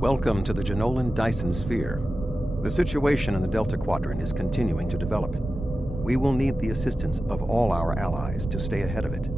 Welcome to the Janolan Dyson Sphere. The situation in the Delta Quadrant is continuing to develop. We will need the assistance of all our allies to stay ahead of it.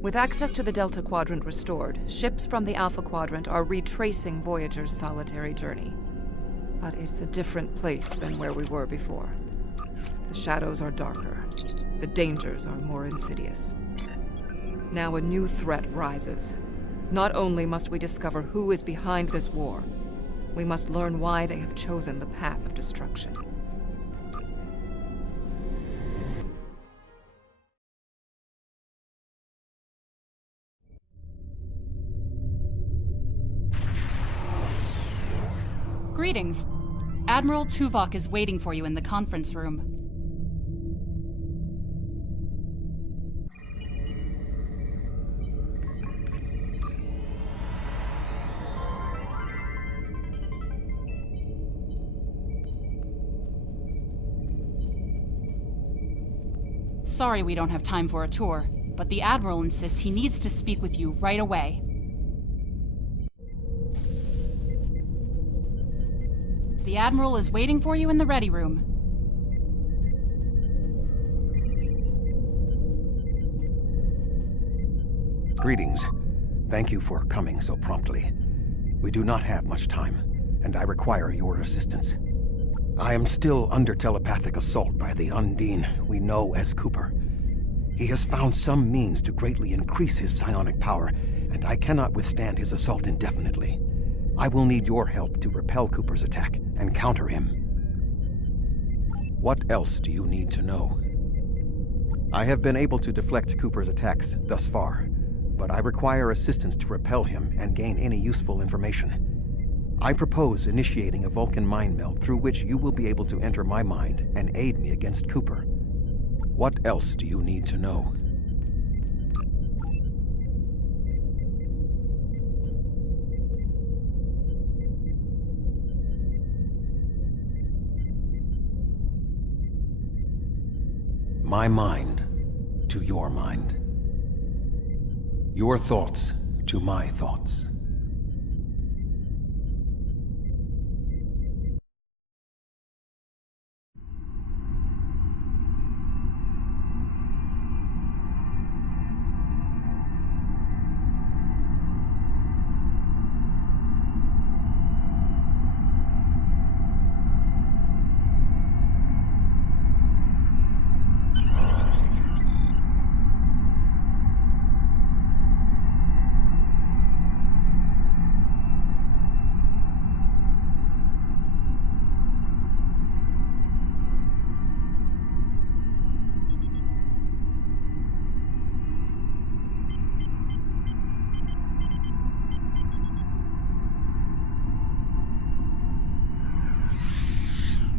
With access to the Delta Quadrant restored, ships from the Alpha Quadrant are retracing Voyager's solitary journey. But it's a different place than where we were before. The shadows are darker. The dangers are more insidious. Now a new threat rises. Not only must we discover who is behind this war, we must learn why they have chosen the path of destruction. Greetings. Admiral Tuvoc is waiting for you in the conference room. Sorry we don't have time for a tour, but the Admiral insists he needs to speak with you right away. The Admiral is waiting for you in the ready room. Greetings. Thank you for coming so promptly. We do not have much time, and I require your assistance. I am still under telepathic assault by the Undine we know as Cooper. He has found some means to greatly increase his psionic power, and I cannot withstand his assault indefinitely. I will need your help to repel Cooper's attack and counter him. What else do you need to know? I have been able to deflect Cooper's attacks thus far, but I require assistance to repel him and gain any useful information. I propose initiating a Vulcan mind meld through which you will be able to enter my mind and aid me against Cooper. What else do you need to know? My mind to your mind. Your thoughts to my thoughts.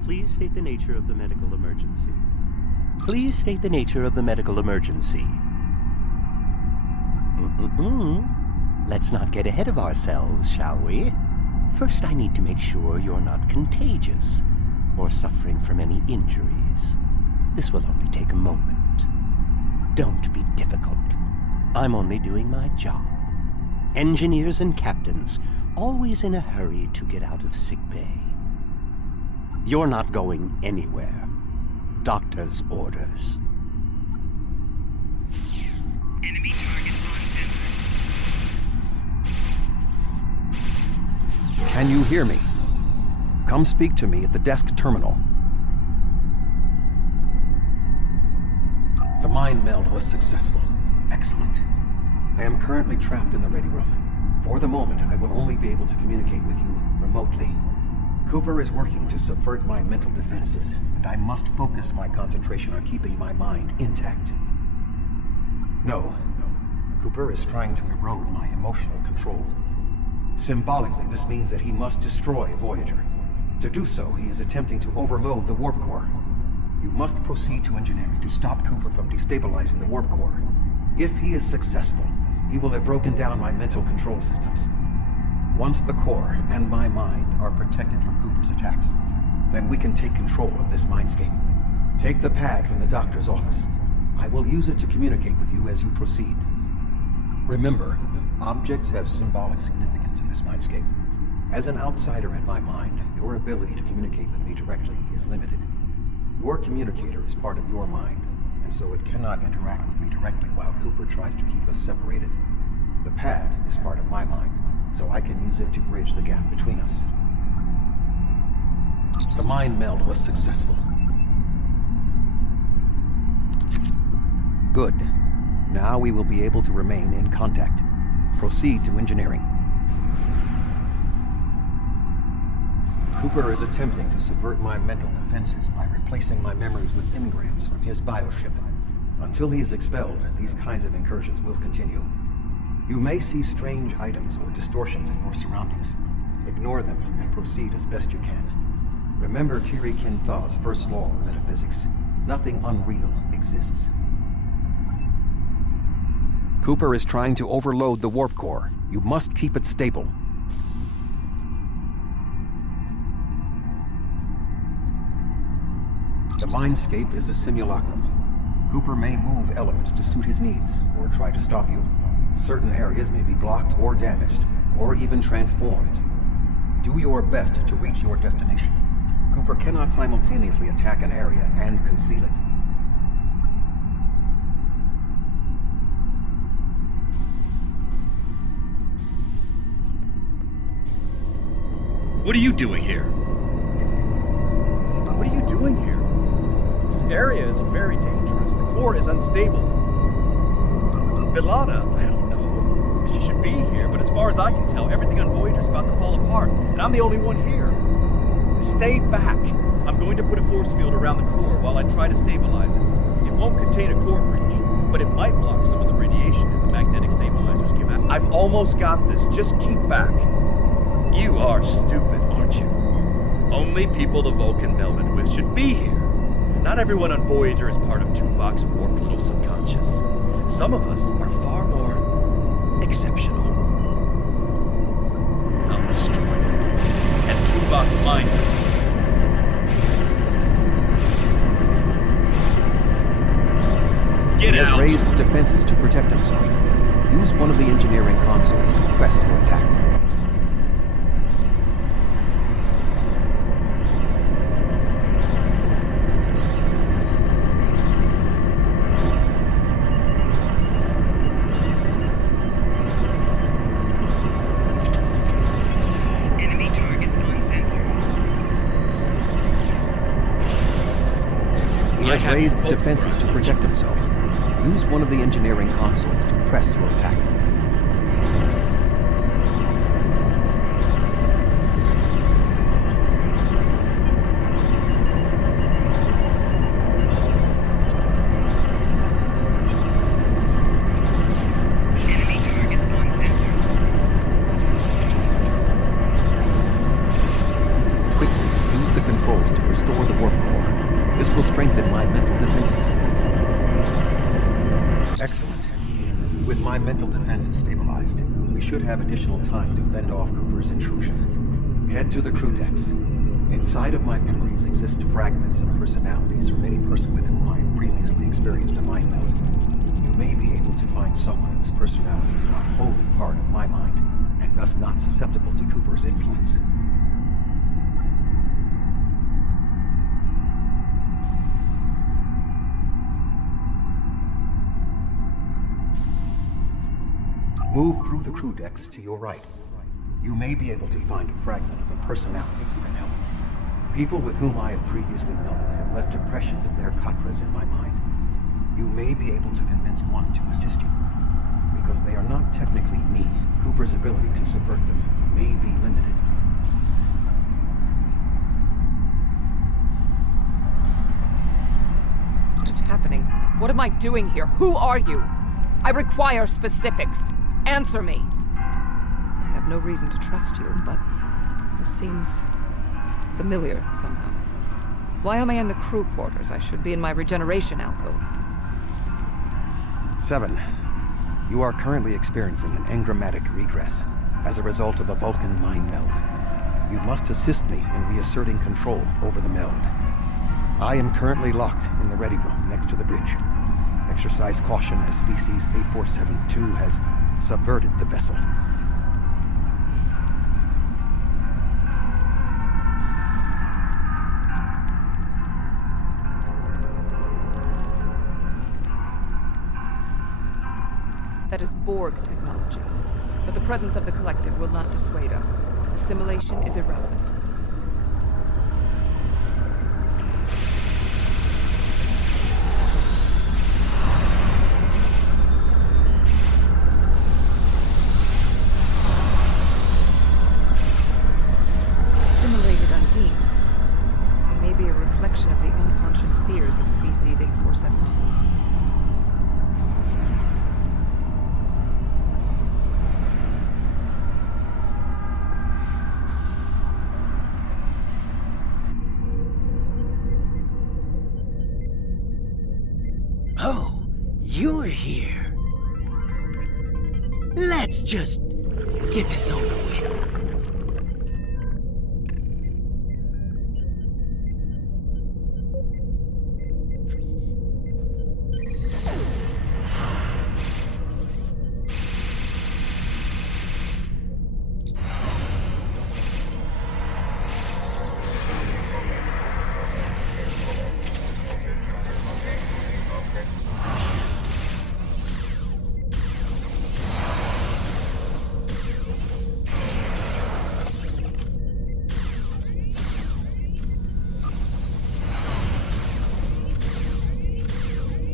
Please state the nature of the medical emergency. Please state the nature of the medical emergency. Let's not get ahead of ourselves, shall we? First, I need to make sure you're not contagious or suffering from any injuries. This will only take a moment. Don't be difficult. I'm only doing my job. Engineers and captains, always in a hurry to get out of sickbay. You're not going anywhere. Doctor's orders. Enemy target on sensor. Can you hear me? Come speak to me at the desk terminal. The mind meld was successful. Excellent. I am currently trapped in the ready room. For the moment, I will only be able to communicate with you remotely. Cooper is working to subvert my mental defenses, and I must focus my concentration on keeping my mind intact. No. Cooper is trying to erode my emotional control. Symbolically, this means that he must destroy Voyager. To do so, he is attempting to overload the warp core. You must proceed to engineering to stop Cooper from destabilizing the warp core. If he is successful, he will have broken down my mental control systems. Once the core and my mind are protected from Cooper's attacks, then we can take control of this Mindscape. Take the pad from the doctor's office. I will use it to communicate with you as you proceed. Remember, objects have symbolic significance in this Mindscape. As an outsider in my mind, your ability to communicate with me directly is limited. Your communicator is part of your mind, and so it cannot interact with me directly while Cooper tries to keep us separated. The pad is part of my mind, so I can use it to bridge the gap between us. The mind meld was successful. Good. Now we will be able to remain in contact. Proceed to engineering. Cooper is attempting to subvert my mental defenses by replacing my memories with engrams from his bioship. Until he is expelled, these kinds of incursions will continue. You may see strange items or distortions in your surroundings. Ignore them and proceed as best you can. Remember Kiri Kin Thaw's first law of metaphysics. Nothing unreal exists. Cooper is trying to overload the warp core. You must keep it stable. The Mindscape is a simulacrum. Cooper may move elements to suit his needs, or try to stop you. Certain areas may be blocked or damaged, or even transformed. Do your best to reach your destination. Cooper cannot simultaneously attack an area and conceal it. What are you doing here? What are you doing here? This area is very dangerous. The core is unstable. Belana, I don't know. She should be here, but as far as I can tell, everything on Voyager's about to fall apart, and I'm the only one here. Stay back. I'm going to put a force field around the core while I try to stabilize it. It won't contain a core breach, but it might block some of the radiation if the magnetic stabilizers give out. I've almost got this. Just keep back. You are stupid, aren't you? Only people the Vulcan melded with should be here. Not everyone on Voyager is part of Tuvoc's warped little subconscious. Some of us are far more exceptional. I'll destroy it. And Tuvoc's mind. Get He has out! raised defenses to protect himself. Use one of the engineering consoles to press your attack. Enemy targets on sensors. He has I have raised both defenses to rounds. protect himself. Use one of the engineering consoles to press your attack. Enemy targets on sensors. Quickly, use the controls to restore the warp core. This will strengthen my mental defenses. Excellent. With my mental defenses stabilized, we should have additional time to fend off Cooper's intrusion. Head to the crew decks. Inside of my memories exist fragments of personalities from any person with whom I have previously experienced a mind meld. You may be able to find someone whose personality is not wholly part of my mind, and thus not susceptible to Cooper's influence. Move through the crew decks to your right. You may be able to find a fragment of a personality who can help. People with whom I have previously melded have left impressions of their Katras in my mind. You may be able to convince one to assist you. Because they are not technically me, Cooper's ability to subvert them may be limited. What is happening? What am I doing here? Who are you? I require specifics. Answer me. I have no reason to trust you, but this seems familiar somehow. Why am I in the crew quarters? I should be in my regeneration alcove. 7. You are currently experiencing an engrammatic regress as a result of a Vulcan mind meld. You must assist me in reasserting control over the meld. I am currently locked in the ready room next to the bridge. Exercise caution as species 8472 has subverted the vessel. That is Borg technology. But the presence of the Collective will not dissuade us. Assimilation is irrelevant. Assimilated Undine. It may be a reflection of the unconscious fears of species 8472. Oh, you're here. Let's just get this over with.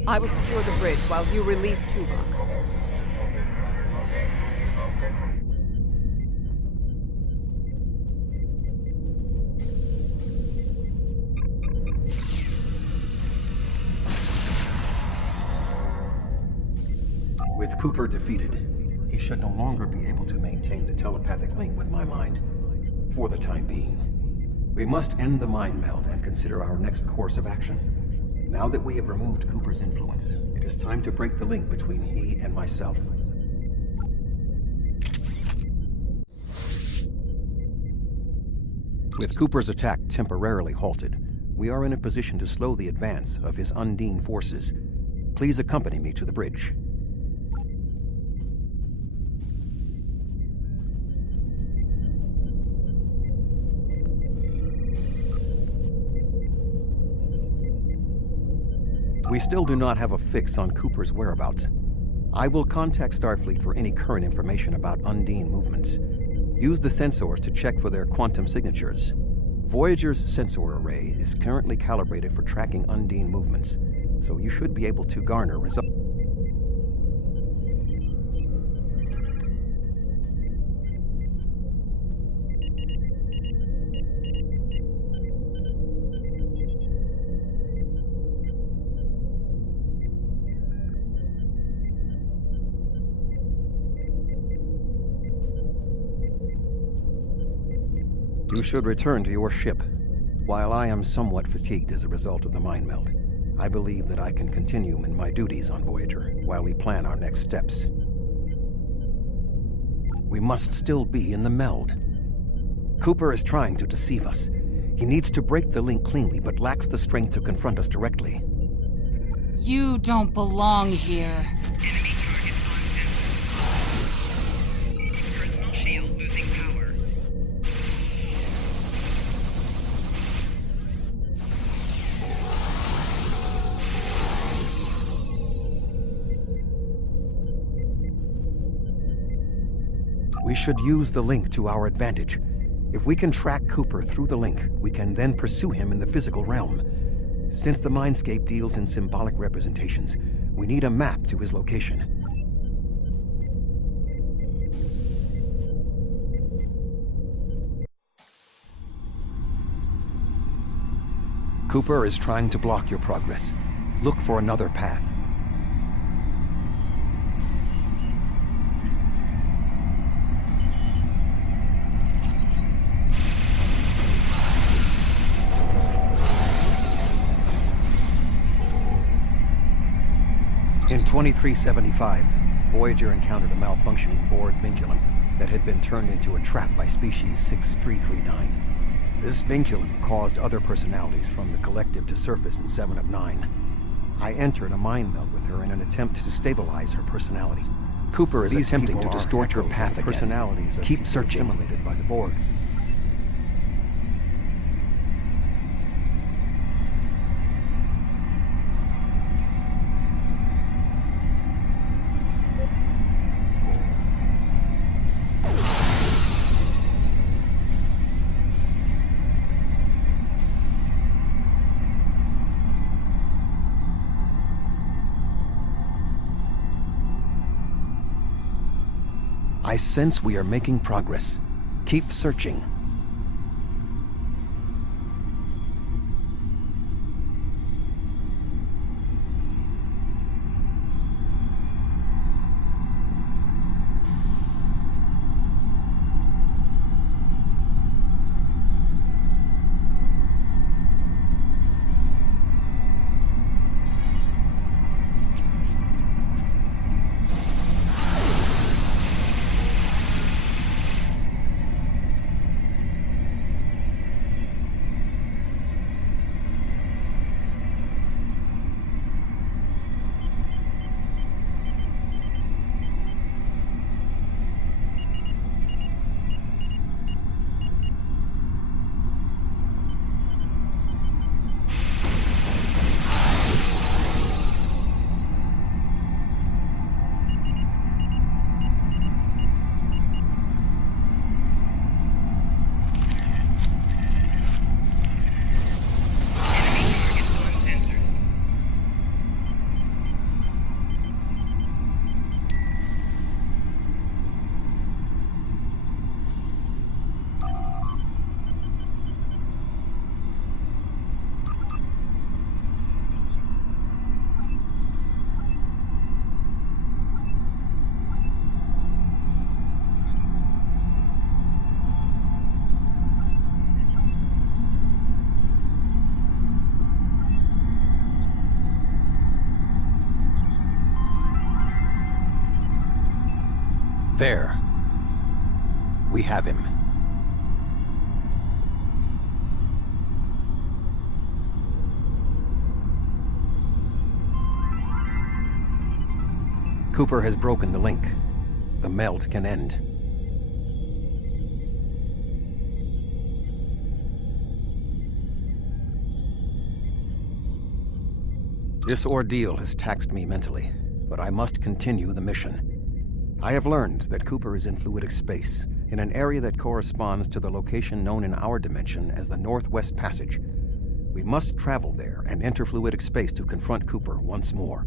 I will secure the bridge while you release Tuvoc. With Cooper defeated, he should no longer be able to maintain the telepathic link with my mind, for the time being. We must end the mind meld and consider our next course of action. Now that we have removed Cooper's influence, it is time to break the link between he and myself. With Cooper's attack temporarily halted, we are in a position to slow the advance of his Undine forces. Please accompany me to the bridge. We still do not have a fix on Cooper's whereabouts. I will contact Starfleet for any current information about Undine movements. Use the sensors to check for their quantum signatures. Voyager's sensor array is currently calibrated for tracking Undine movements, so you should be able to garner results. You should return to your ship. While I am somewhat fatigued as a result of the mind meld, I believe that I can continue in my duties on Voyager while we plan our next steps. We must still be in the meld. Cooper is trying to deceive us. He needs to break the link cleanly, but lacks the strength to confront us directly. You don't belong here. Enemy target on sensor. Personal shield losing power. We should use the link to our advantage. If we can track Cooper through the link, we can then pursue him in the physical realm. Since the Mindscape deals in symbolic representations, we need a map to his location. Cooper is trying to block your progress. Look for another path. In 2375, Voyager encountered a malfunctioning board vinculum that had been turned into a trap by species 6339. This vinculum caused other personalities from the collective to surface in 7 of 9. I entered a mind meld with her in an attempt to stabilize her personality. Cooper is attempting to distort her path again. Personalities keep searching. Assimilated by the Borg. I sense we are making progress. Keep searching. There. We have him. Cooper has broken the link. The meld can end. This ordeal has taxed me mentally, but I must continue the mission. I have learned that Cooper is in fluidic space, in an area that corresponds to the location known in our dimension as the Northwest Passage. We must travel there and enter fluidic space to confront Cooper once more.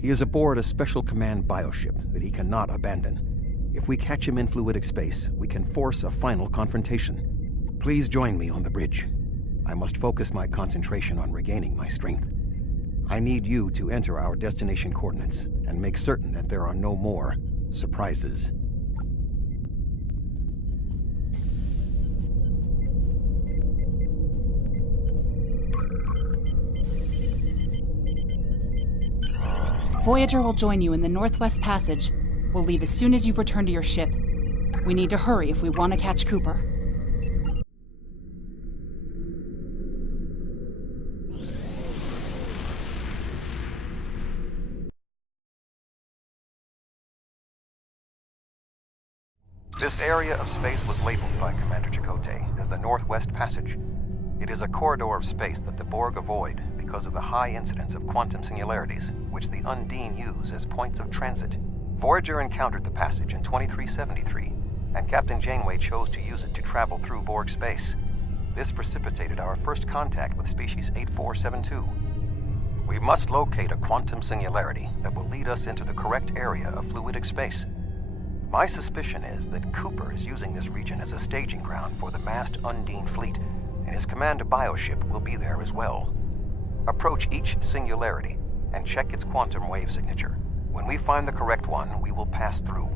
He is aboard a special command bioship that he cannot abandon. If we catch him in fluidic space, we can force a final confrontation. Please join me on the bridge. I must focus my concentration on regaining my strength. I need you to enter our destination coordinates and make certain that there are no more surprises. Voyager will join you in the Northwest Passage. We'll leave as soon as you've returned to your ship. We need to hurry if we want to catch Cooper. This area of space was labeled by Commander Chakotay as the Northwest Passage. It is a corridor of space that the Borg avoid because of the high incidence of quantum singularities, which the Undine use as points of transit. Voyager encountered the passage in 2373, and Captain Janeway chose to use it to travel through Borg space. This precipitated our first contact with species 8472. We must locate a quantum singularity that will lead us into the correct area of fluidic space. My suspicion is that Cooper is using this region as a staging ground for the massed Undine fleet, and his command bioship will be there as well. Approach each singularity and check its quantum wave signature. When we find the correct one, we will pass through.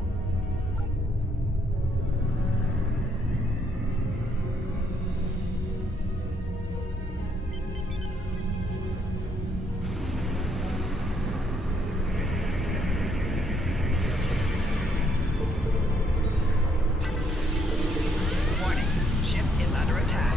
Warning, ship is under attack.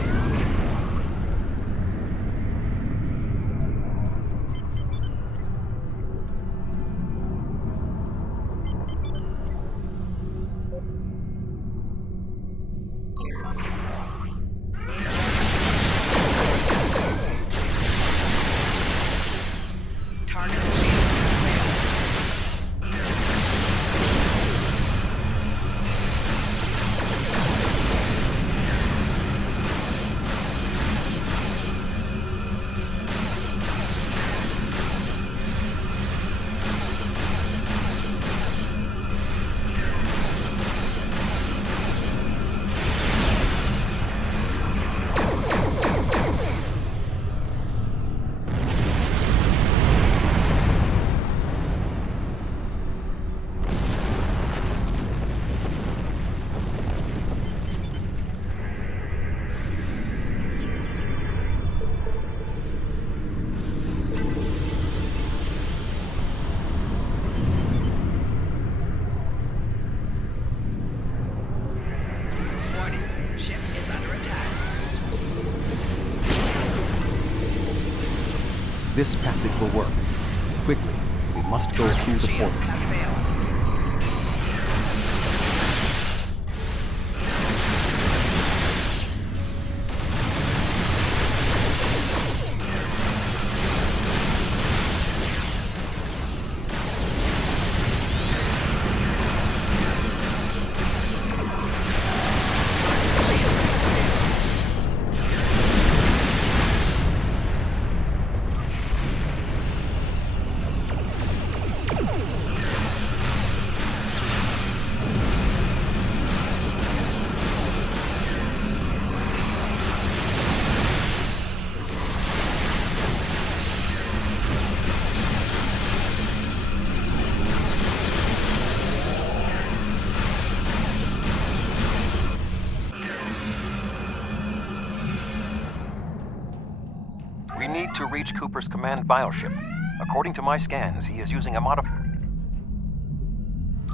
Target shield failed. Warning, ship is under attack. This passage will work. Quickly, we must go through the Shields portal. have failed. We need to reach Cooper's command bioship. According to my scans, he is using a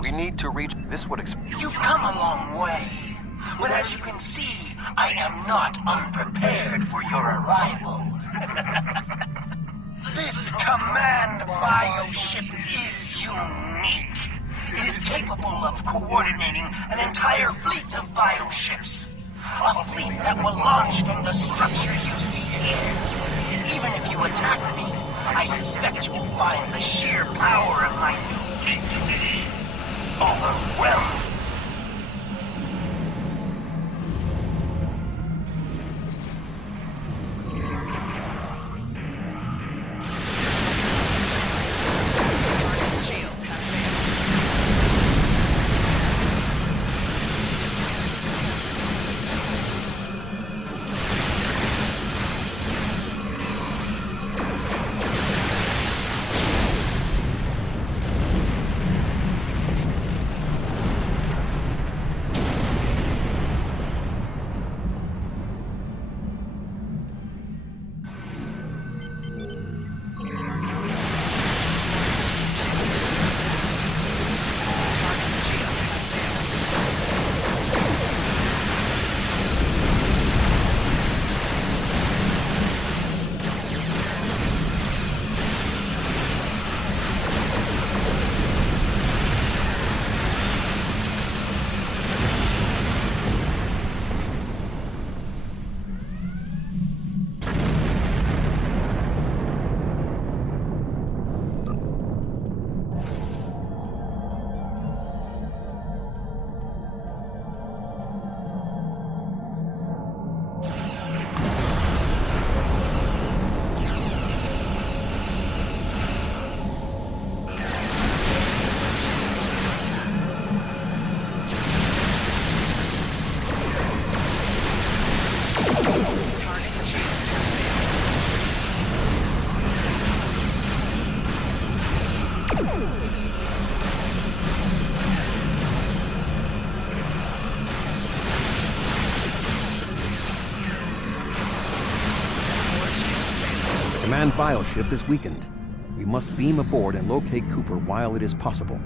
We need to reach... This would You've come a long way. But as you can see, I am not unprepared for your arrival. This command bioship is unique. It is capable of coordinating an entire fleet of bioships. A fleet that will launch from the structure you see here. Even if you attack me, I suspect you will find the sheer power of my new fleet to be overwhelming. Shields have failed. command bioship is weakened. We must beam aboard and locate Cooper while it is possible.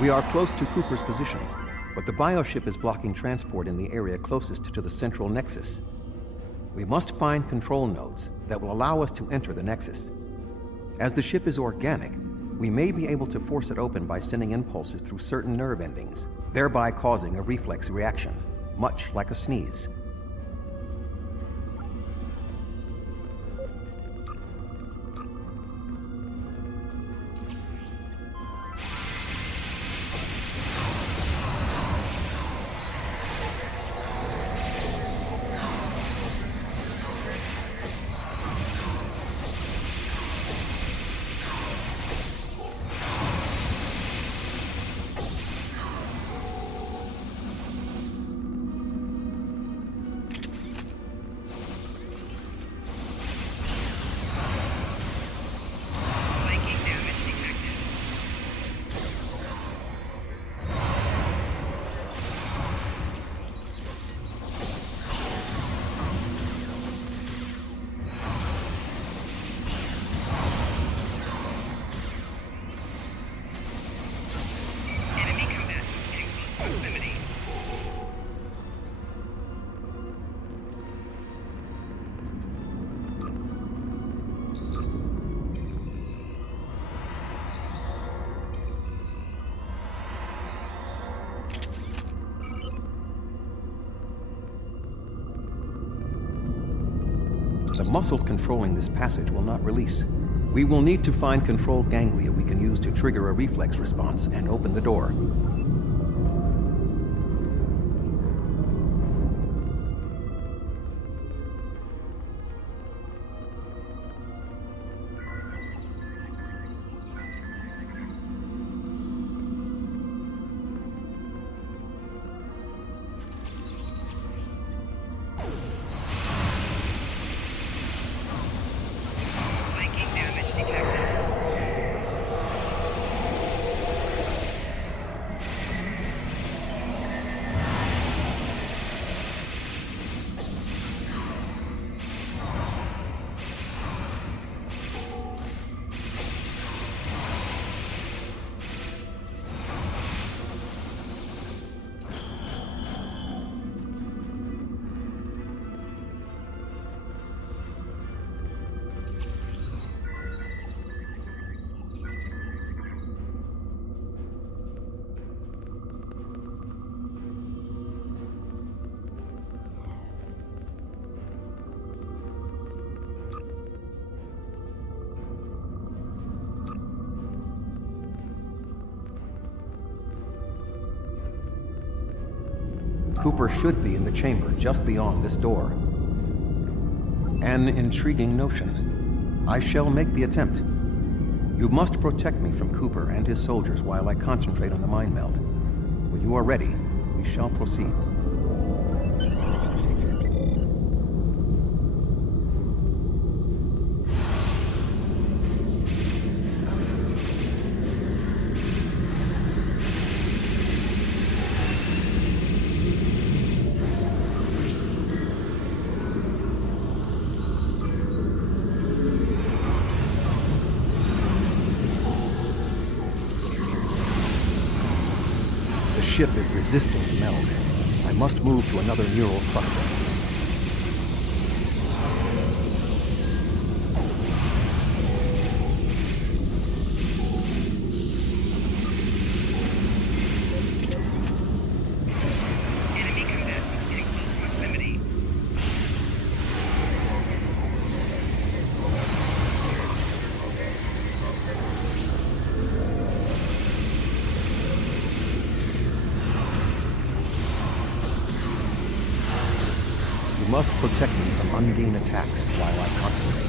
We are close to Cooper's position, but the bioship is blocking transport in the area closest to the central nexus. We must find control nodes that will allow us to enter the nexus. As the ship is organic, we may be able to force it open by sending impulses through certain nerve endings, thereby causing a reflex reaction, much like a sneeze. The muscles controlling this passage will not release. We will need to find control ganglia we can use to trigger a reflex response and open the door. Cooper should be in the chamber just beyond this door. An intriguing notion. I shall make the attempt. You must protect me from Cooper and his soldiers while I concentrate on the mind meld. When you are ready, we shall proceed. The ship is resisting the meld. I must move to another neural cluster. Enemy combatants in close proximity. You must protect me from Undine attacks while I concentrate.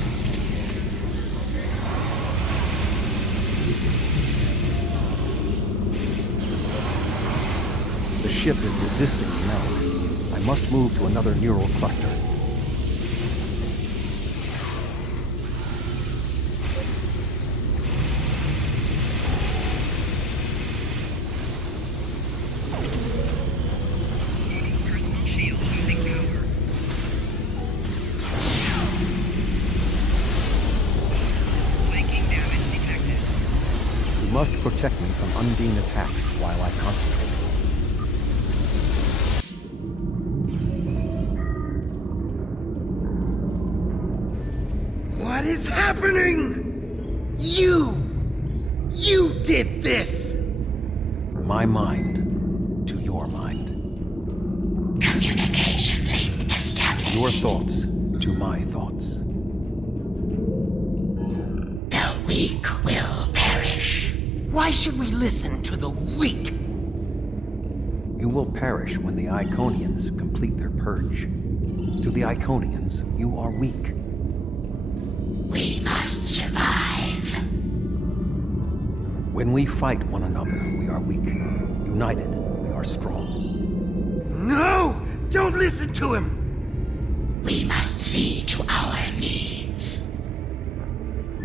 The ship is resisting the meld. I must move to another neural cluster. must protect me from Undine attacks while I concentrate. What is happening? You did this! My mind to your mind. Communication link established. Your thoughts to my thoughts. The weak will perish. Why should we listen to the weak? You will perish when the Iconians complete their purge. To the Iconians, you are weak. We must survive. When we fight one another, we are weak. United, we are strong. No! Don't listen to him! We must see to our needs.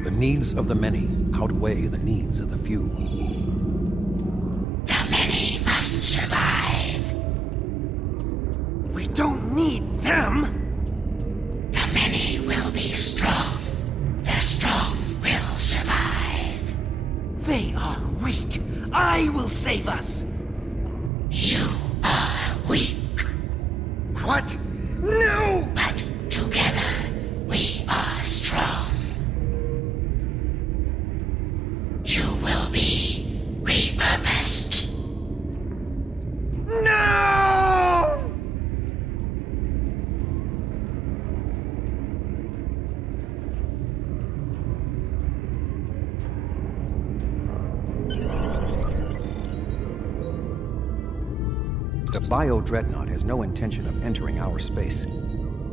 The needs of the many outweigh the needs of the few. The many must survive. We don't need them! The many will be strong. The strong will survive. They are weak. I will save us. You are weak. What? No! But together, we are strong. You will be repurposed. No! The Bio-Dreadnought has no intention of entering our space.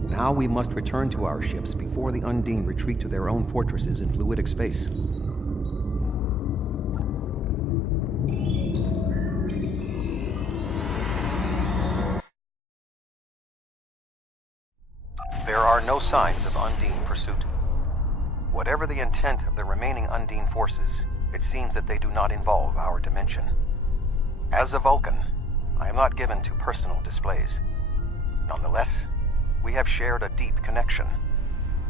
Now we must return to our ships before the Undine retreat to their own fortresses in fluidic space. There are no signs of Undine pursuit. Whatever the intent of the remaining Undine forces, it seems that they do not involve our dimension. As a Vulcan, I am not given to personal displays. Nonetheless, we have shared a deep connection.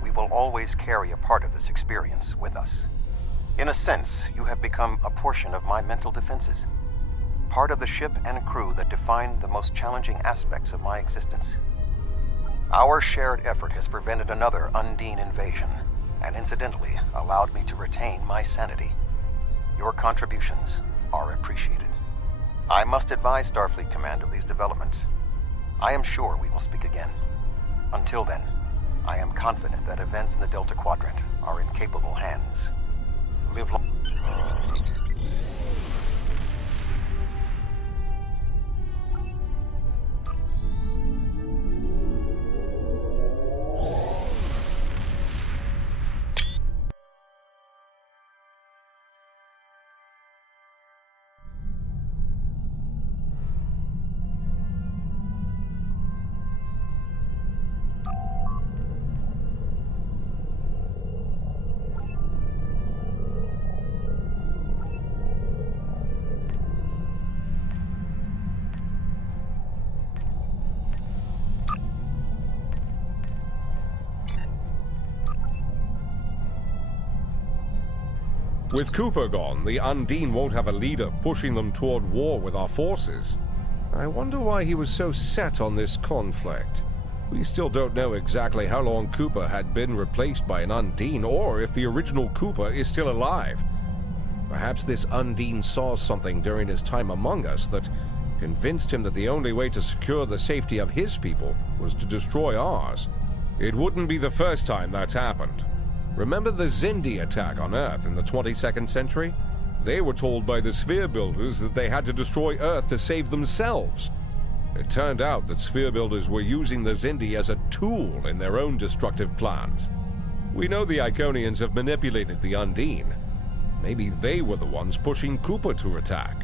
We will always carry a part of this experience with us. In a sense, you have become a portion of my mental defenses. Part of the ship and crew that define the most challenging aspects of my existence. Our shared effort has prevented another Undine invasion, and incidentally allowed me to retain my sanity. Your contributions are appreciated. I must advise Starfleet Command of these developments. I am sure we will speak again. Until then, I am confident that events in the Delta Quadrant are in capable hands. Live long. With Cooper gone, the Undine won't have a leader pushing them toward war with our forces. I wonder why he was so set on this conflict. We still don't know exactly how long Cooper had been replaced by an Undine, or if the original Cooper is still alive. Perhaps this Undine saw something during his time among us that convinced him that the only way to secure the safety of his people was to destroy ours. It wouldn't be the first time that's happened. Remember the Xindi attack on Earth in the 22nd century? They were told by the Sphere Builders that they had to destroy Earth to save themselves. It turned out that Sphere Builders were using the Xindi as a tool in their own destructive plans. We know the Iconians have manipulated the Undine. Maybe they were the ones pushing Cooper to attack.